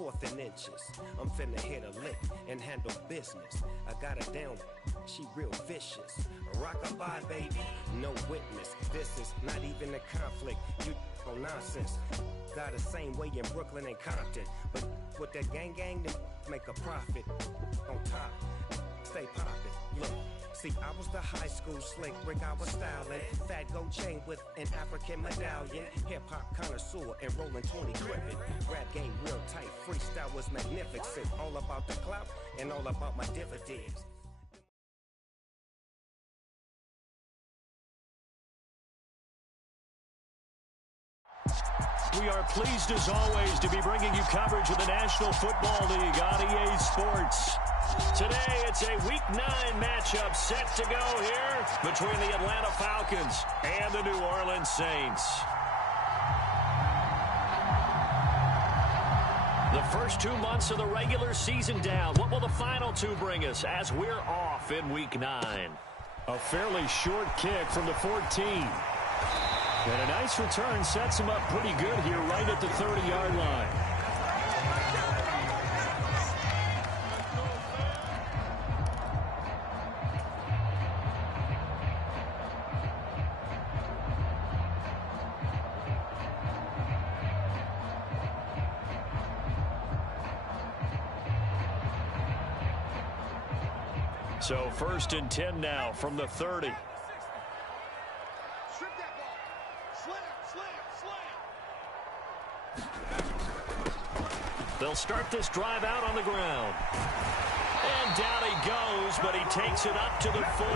4th and inches. I'm finna hit a lick and handle business. I got her down, she real vicious. Rockabye, baby, no witness. This is not even a conflict. You on nonsense. Got the same way in Brooklyn and Compton. But with that gang, then make a profit. On top, stay poppin'. Look. See, I was the high school slick Rick, I was styling. Fat gold chain with an African medallion. Hip-hop connoisseur and rolling 20 cribbin'. Rap game real tight, freestyle was magnificent. All about the clout and all about my dividends. We are pleased as always to be bringing you coverage of the National Football League on EA Sports. Today, it's a Week 9 matchup set to go here between the Atlanta Falcons and the New Orleans Saints. The first 2 months of the regular season down. What will the final 2 bring us as we're off in Week 9? A fairly short kick from the 14. And a nice return sets him up pretty good here right at the 30-yard line. So 1st and 10 now from the 30. They'll start this drive out on the ground. And down he goes, but he takes it up to the 40.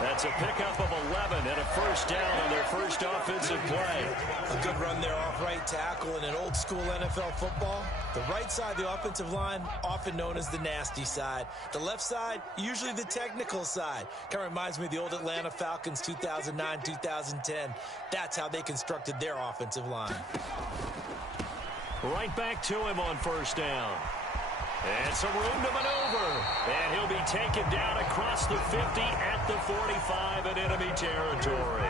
That's a pickup of 11 and a first down on their first offensive play. A good run there off right tackle in an old school NFL football. The right side of the offensive line, often known as the nasty side. The left side, usually the technical side. Kind of reminds me of the old Atlanta Falcons 2009-2010. That's how they constructed their offensive line. Right back to him on first down. And some room to maneuver. And he'll be taken down across the 50 at the 45 in enemy territory.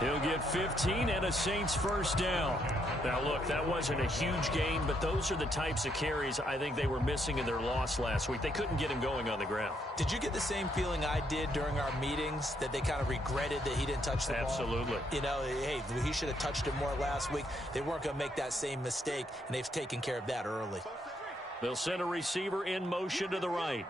He'll get 15 and a Saints first down. Now, look, that wasn't a huge gain, but those are the types of carries I think they were missing in their loss last week. They couldn't get him going on the ground. Did you get the same feeling I did during our meetings, that they kind of regretted that he didn't touch the ball? Absolutely. You know, hey, he should have touched it more last week. They weren't going to make that same mistake, and they've taken care of that early. They'll send a receiver in motion to the right.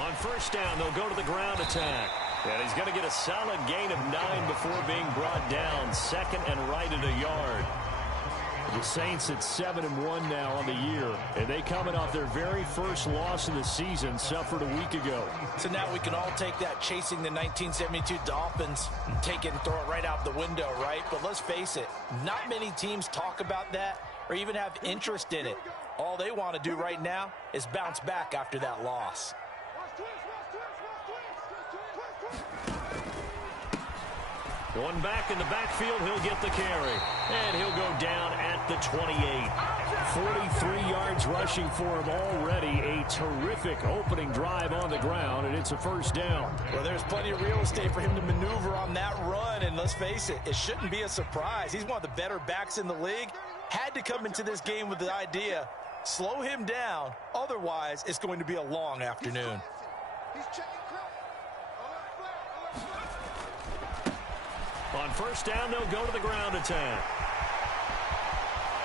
On first down, they'll go to the ground attack. And he's going to get a solid gain of 9 before being brought down. Second and right at a yard. The Saints at 7-1 now on the year. And they coming off their very first loss of the season, suffered a week ago. So now we can all take that chasing the 1972 Dolphins and take it and throw it right out the window, right? But let's face it, not many teams talk about that or even have interest in it. All they want to do right now is bounce back after that loss. One back in the backfield, he'll get the carry. And he'll go down at the 28. 43 yards rushing for him already. A terrific opening drive on the ground, and it's a first down. Well, there's plenty of real estate for him to maneuver on that run, and let's face it, it shouldn't be a surprise. He's one of the better backs in the league. Had to come into this game with the idea, slow him down, otherwise it's going to be a long afternoon. He's checking. On first down, they'll go to the ground attack.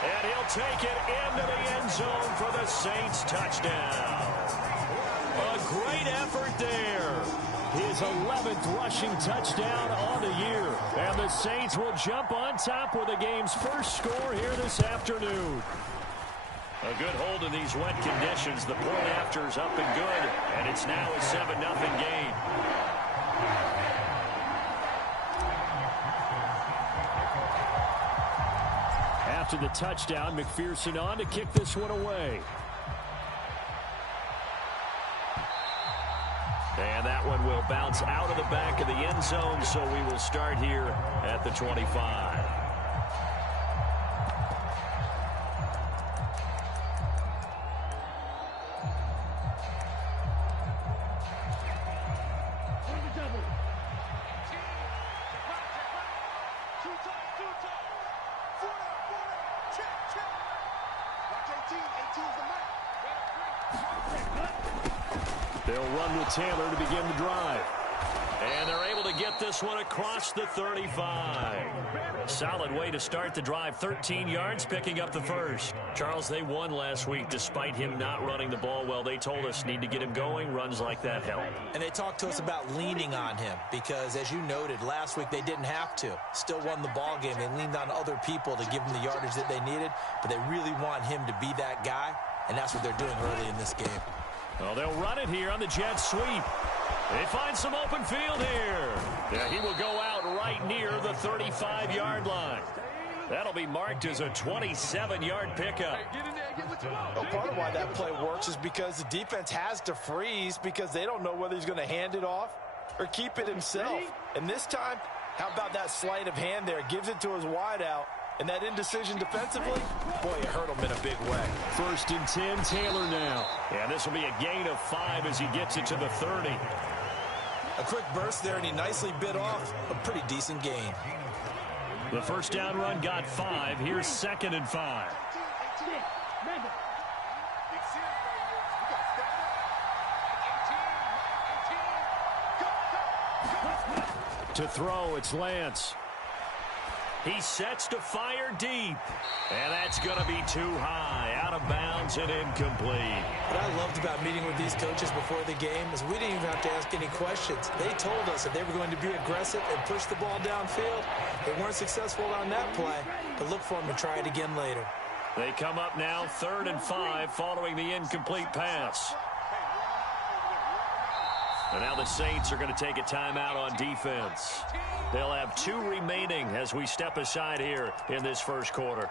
And he'll take it into the end zone for the Saints touchdown. A great effort there. His 11th rushing touchdown on the year. And the Saints will jump on top with the game's first score here this afternoon. A good hold in these wet conditions. The point after is up and good. And it's now a 7-0 game. After the touchdown, McPherson on to kick this one away. And that one will bounce out of the back of the end zone, so we will start here at the 25. They'll run with Taylor to begin the drive. And they're able to get this one across the 35. Solid way to start the drive. 13 yards, picking up the first. Charles, they won last week despite him not running the ball well. They told us need to get him going. Runs like that help. And they talked to us about leaning on him because, as you noted, last week they didn't have to. Still won the ball game. They leaned on other people to give them the yardage that they needed, but they really want him to be that guy, and that's what they're doing early in this game. Well, they'll run it here on the jet sweep. They find some open field here. Yeah, he will go out right near the 35-yard line. That'll be marked as a 27-yard pickup. Well, part of why that play works is because the defense has to freeze because they don't know whether he's going to hand it off or keep it himself. And this time, how about that sleight of hand there? Gives it to his wideout. And that indecision defensively, boy, it hurt him in a big way. 1st and 10, Taylor now. Yeah, this will be a gain of 5 as he gets it to the 30. A quick burst there, and he nicely bit off a pretty decent gain. The first down run got 5. Here's 2nd and 5. To throw, it's Lance. He sets to fire deep. And that's going to be too high. Out of bounds and incomplete. What I loved about meeting with these coaches before the game is we didn't even have to ask any questions. They told us that they were going to be aggressive and push the ball downfield. They weren't successful on that play, but look for them to try it again later. They come up now 3rd and 5 following the incomplete pass. And now the Saints are going to take a timeout on defense. They'll have 2 remaining as we step aside here in this first quarter.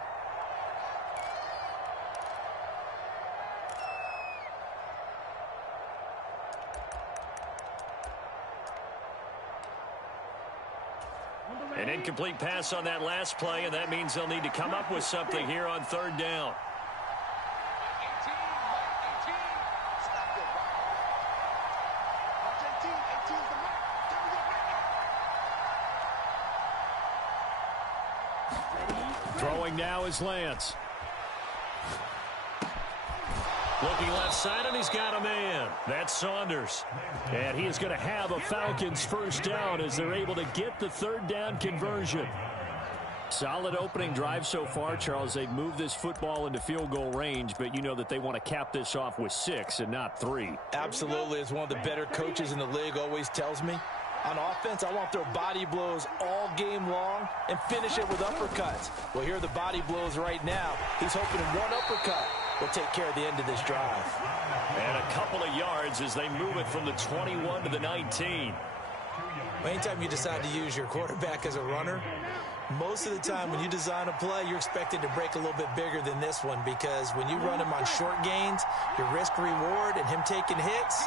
An incomplete pass on that last play, and that means they'll need to come up with something here on 3rd down. Throwing now is Lance. Looking left side, and he's got a man. That's Saunders. And he is going to have a Falcons first down as they're able to get the 3rd down conversion. Solid opening drive so far, Charles. They've moved this football into field goal range, but you know that they want to cap this off with 6 and not 3. Absolutely. As one of the better coaches in the league always tells me, on offense, I want their body blows all game long and finish it with uppercuts. Well, here are the body blows right now. He's hoping in one uppercut will take care of the end of this drive. And a couple of yards as they move it from the 21 to the 19. Anytime you decide to use your quarterback as a runner, most of the time when you design a play, you're expected to break a little bit bigger than this one because when you run him on short gains, your risk-reward and him taking hits,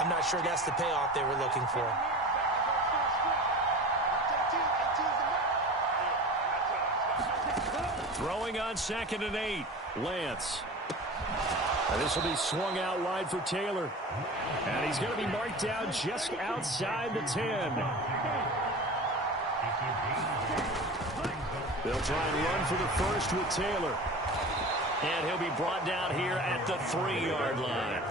I'm not sure that's the payoff they were looking for. Throwing on 2nd and 8, Lance. And this will be swung out wide for Taylor. And he's going to be marked down just outside the 10. They'll try and run for the first with Taylor. And he'll be brought down here at the 3-yard line.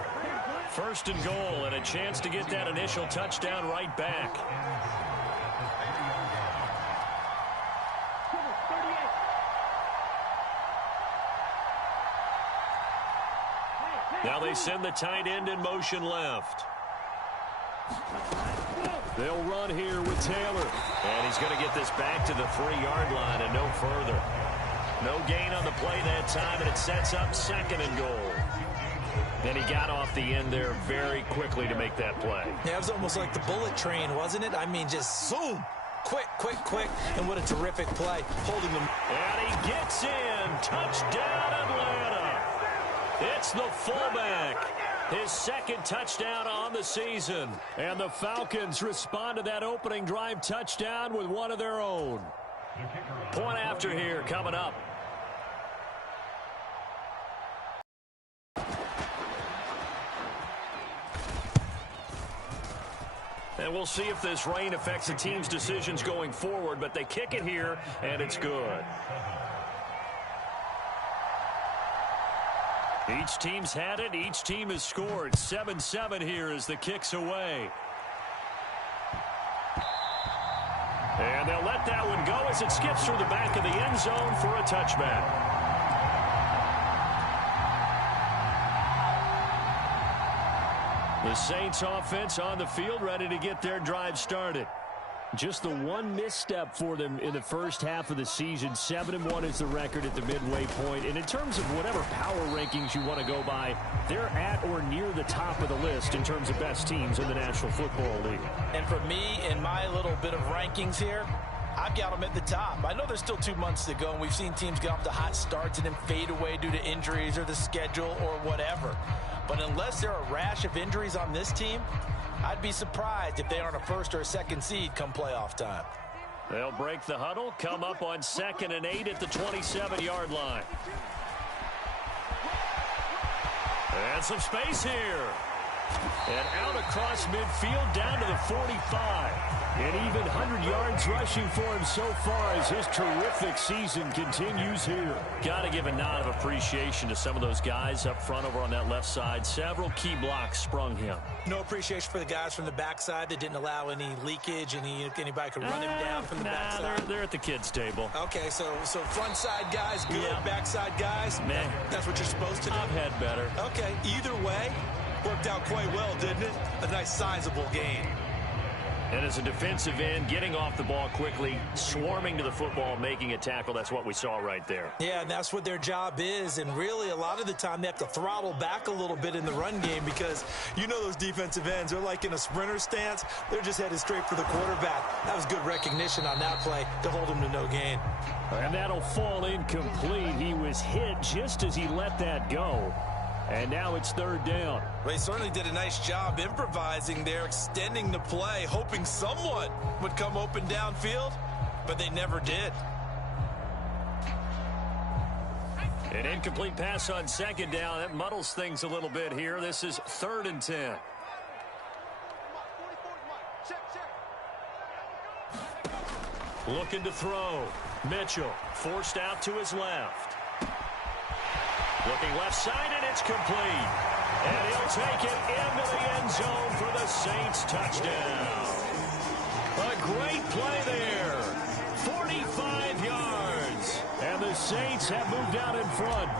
1st and goal, and a chance to get that initial touchdown right back. Now they send the tight end in motion left. They'll run here with Taylor. And he's going to get this back to the 3-yard line and no further. No gain on the play that time, and it sets up 2nd and goal. And he got off the end there very quickly to make that play. Yeah, it was almost like the bullet train, wasn't it? I mean, just zoom. Quick, quick, quick. And what a terrific play. Holding them. And he gets in. Touchdown, Atlanta. It's the fullback. His 2nd touchdown on the season. And the Falcons respond to that opening drive touchdown with one of their own. Point after here coming up. And we'll see if this rain affects the team's decisions going forward, but they kick it here, and it's good. Each team's had it. Each team has scored. 7-7 here as the kick's away. And they'll let that one go as it skips through the back of the end zone for a touchback. The Saints offense on the field, ready to get their drive started. Just the one misstep for them in the first half of the season. 7-1 is the record at the midway point. And in terms of whatever power rankings you want to go by, they're at or near the top of the list in terms of best teams in the National Football League. And for me, in my little bit of rankings here, I've got them at the top. I know there's still 2 months to go, and we've seen teams get off to hot starts and then fade away due to injuries or the schedule or whatever. But unless there are a rash of injuries on this team, I'd be surprised if they aren't a first or a second seed come playoff time. They'll break the huddle, come up on 2nd and 8 at the 27-yard line. And some space here. And out across midfield down to the 45. And even 100 yards rushing for him so far as his terrific season continues here. Got to give a nod of appreciation to some of those guys up front over on that left side. Several key blocks sprung him. No appreciation for the guys from the backside that didn't allow any leakage, anybody could run him down from the backside. They're at the kids' table. Okay, so front side guys good, yeah. Backside guys, man, that's what you're supposed to do. I've had better. Okay, either way, worked out quite well, didn't it? A nice sizable gain. And as a defensive end, getting off the ball quickly, swarming to the football, making a tackle, that's what we saw right there. Yeah, and that's what their job is. And really, a lot of the time, they have to throttle back a little bit in the run game because you know those defensive ends, they're like in a sprinter stance. They're just headed straight for the quarterback. That was good recognition on that play to hold him to no gain. And that'll fall incomplete. He was hit just as he let that go. And now it's 3rd down. Well, he certainly did a nice job improvising there, extending the play, hoping someone would come open downfield, but they never did. An incomplete pass on 2nd down. That muddles things a little bit here. This is 3rd and 10. Looking to throw. Mitchell forced out to his left. Looking left side, and it's complete. And he'll take it into the end zone for the Saints touchdown. A great play there. 45 yards. And the Saints have moved out in front.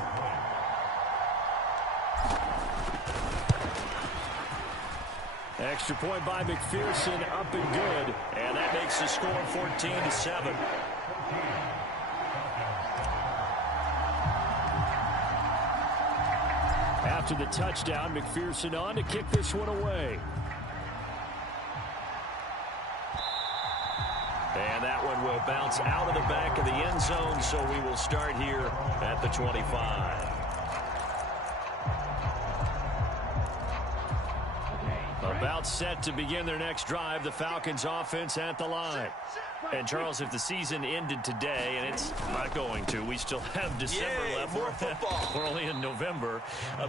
Extra point by McPherson, up and good. And that makes the score 14-7. After the touchdown, McPherson on to kick this one away. And that one will bounce out of the back of the end zone, so we will start here at the 25. About set to begin their next drive, the Falcons offense at the line. And, Charles, if the season ended today, and it's not going to, we still have December left. More football. We're only in November.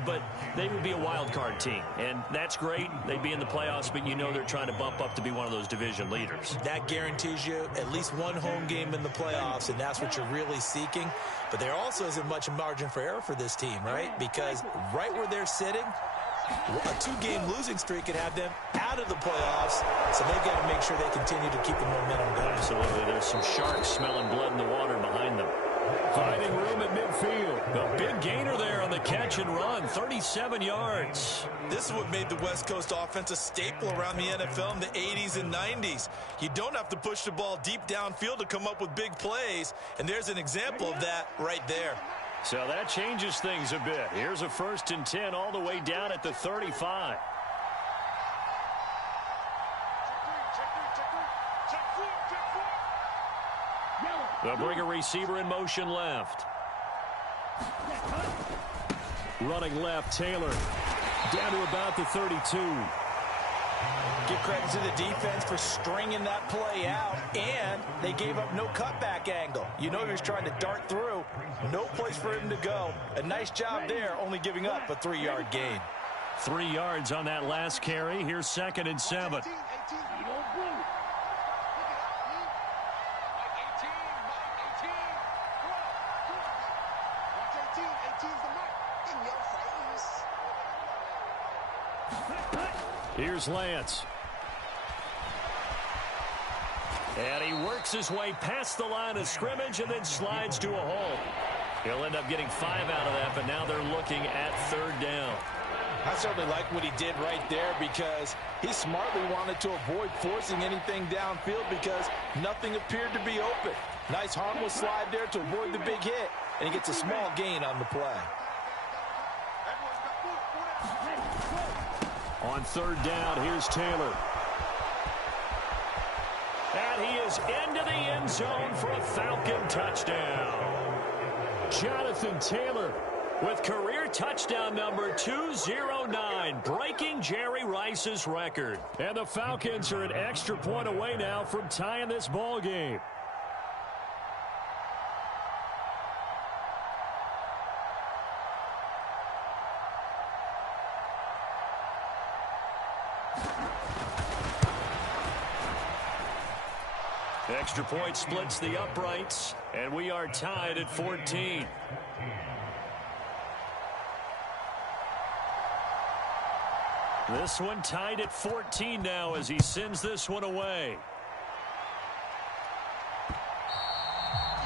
But they would be a wild card team. And that's great. They'd be in the playoffs, but you know they're trying to bump up to be one of those division leaders. That guarantees you at least one home game in the playoffs, and that's what you're really seeking. But there also isn't much margin for error for this team, right? Because right where they're sitting, a 2-game losing streak could have them out of the playoffs, so they've got to make sure they continue to keep the momentum going. Absolutely. There's some sharks smelling blood in the water behind them. Finding room at midfield. A big gainer there on the catch and run, 37 yards. This is what made the West Coast offense a staple around the NFL in the 80s and 90s. You don't have to push the ball deep downfield to come up with big plays, and there's an example of that right there. So that changes things a bit. Here's a 1st and 10 all the way down at the 35. They'll bring a receiver in motion left. Running left, Taylor. Down to about the 32. Give credit to the defense for stringing that play out, and they gave up no cutback angle. You know he was trying to dart through. No place for him to go. A nice job there, only giving up a 3-yard gain. 3 yards on that last carry. Here's 2nd and 7. Here's Lance. And he works his way past the line of scrimmage and then slides to a halt. He'll end up getting 5 out of that, but now they're looking at 3rd down. I certainly like what he did right there because he smartly wanted to avoid forcing anything downfield because nothing appeared to be open. Nice harmless slide there to avoid the big hit, and he gets a small gain on the play. On 3rd down, here's Taylor. And he is into the end zone for a Falcon touchdown. Jonathan Taylor with career touchdown number 209, breaking Jerry Rice's record. And the Falcons are an extra point away now from tying this ball game. Extra point splits the uprights, and we are tied at 14. This one tied at 14 now as he sends this one away.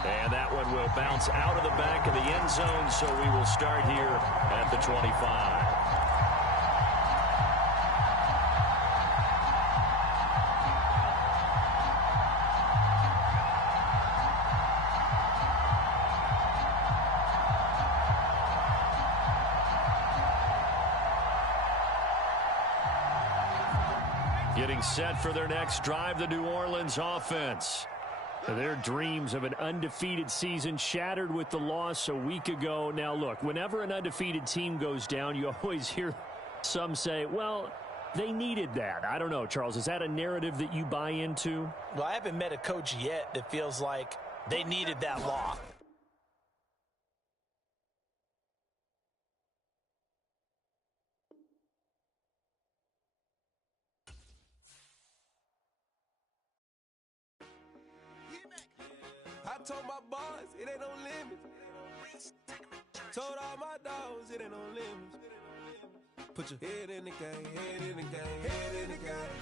And that one will bounce out of the back of the end zone, so we will start here at the 25. Getting set for their next drive, the New Orleans offense. Their dreams of an undefeated season shattered with the loss a week ago. Now, look, whenever an undefeated team goes down, you always hear some say, well, they needed that. I don't know, Charles. Is that a narrative that you buy into? Well, I haven't met a coach yet that feels like they needed that loss. I told my boys, it ain't no limits. Told all my dogs, it ain't no limits. Put your head in the game, head in the game, head in the game.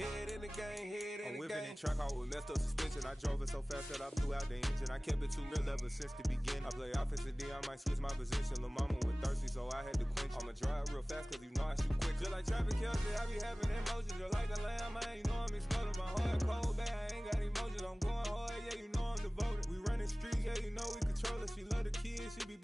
Head in the game, head in the game. I'm whipping in track out with messed up suspension. I drove it so fast that I blew out the engine. I kept it too real ever since the beginning. I play offensive D, I might switch my position. Lil' mama was thirsty, so I had to quench. I'ma drive real fast, cause you know I shoot quick. Just like traffic Kelsey, I be having emotions. Just like a lamb, man, you know I'm exploding. My heart cold, bad, I ain't got emotions. I'm going hard, yeah, you know I'm devoted. We running streets, yeah, you know we control it. She love the kids, she be